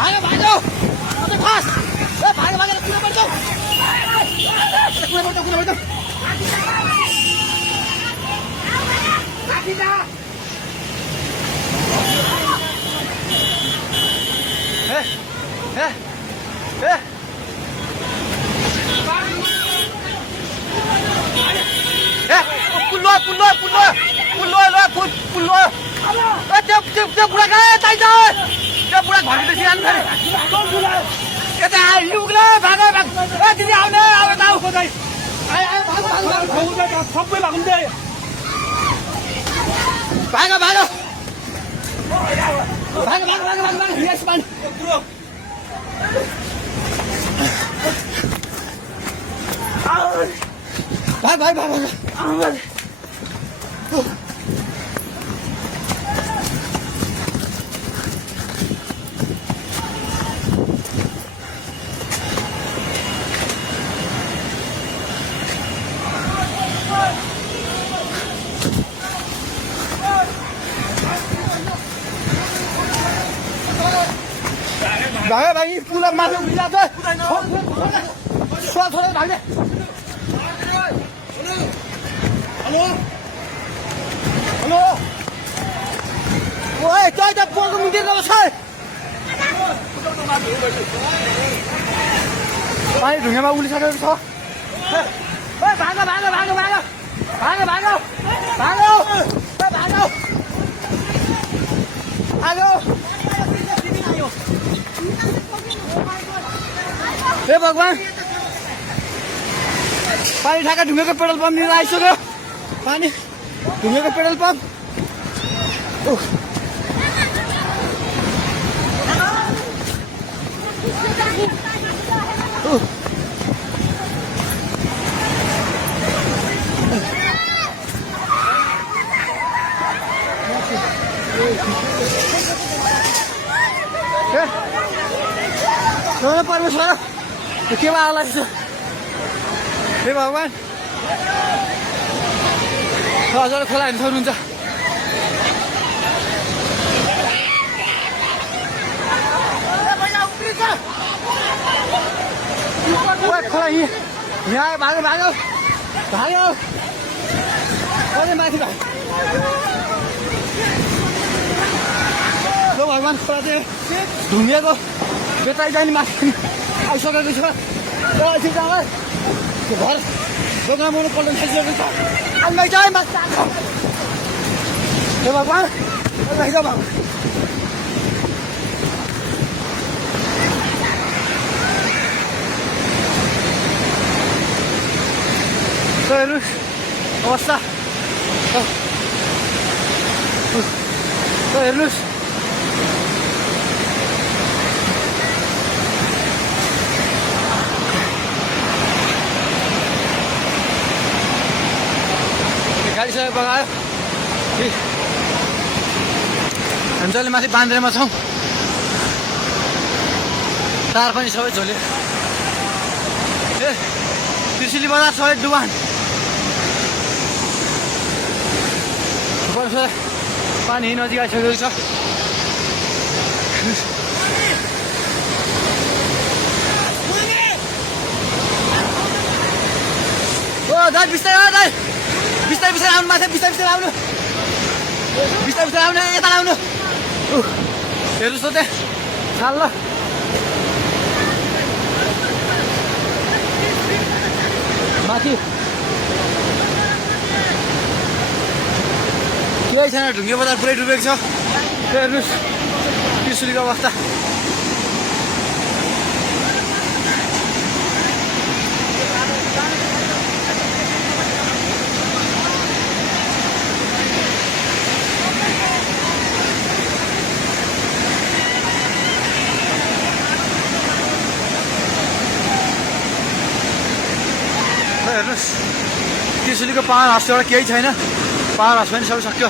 भागो भागो अझै फास ए भागो भागेर कुन पर्छ कुन पर्छ त्यो बुढा कहाँ चाहिन्छ त्यो बुढा घरभित्र सिरानु फेरि यता लुग्ला भाग ए दिदी आउने अब जाऊ खोजाइ सबै भाग्नु भाग भाग भाग भाग भाग भाग भाग यस मान भाग भाग भाग भाग भागे भागी पुला माथि उभिला छ छोरा भाग्ने हेलो हेलो ओए चाहिँ त पोको मिटिङ गर्छ पानी ढुङ्गामा उलिसकेको छ ओए भागो भागो भागो भागो भागो भागो भागो भागो भागो हे भगवान पानी ठाका ढुङ्गेको पेट्रोल पम्प लिएर आइसक्यो पानी ढुङ्गेको पेट्रोल पम्प परमेश्वर के आला हे भगवान हजुर खोला हेर्नु सक्नुहुन्छ खोला यहाँ भागो भागो भागो अझै माथि भागो भगवान खोला चाहिँ ढुङ्गेको बेटाइ जाने माथि आइसकेको छ एकछिन घर दोकान बनाउनु पल्ट थालिसकेको छ आइमाइ चाहिँ माथि आएको हे भगवान लैजाऊ भगवान हेर्नुहोस् अवस्था हेर्नुहोस् गाडीसँग बगायो हामी जहिले माथि बान्द्रेमा छौँ तार पनि सबै झोल्यो ए त्रिशुली बजार सबै डुबान पानी नजिक आइसकेको छ ओ दाइ बिस्तारै दाइ बिस्तारै बिस्तारै आउनु माथि बिस्तारै बिस्तारै आउनु बिस्तारै बिस्तारै आउनु यता आउनु हेर्नुहोस् त त्यहाँ चाल ल माथि केही छैन ढुङ्गे बजार पुरै डुबेको छ हेर्नुहोस् त्रिशुलीको अवस्था हेर्नुहोस् त्रिशुलीको पावर हाउसबाट केही छैन पावर हाउस पनि सबै सक्यो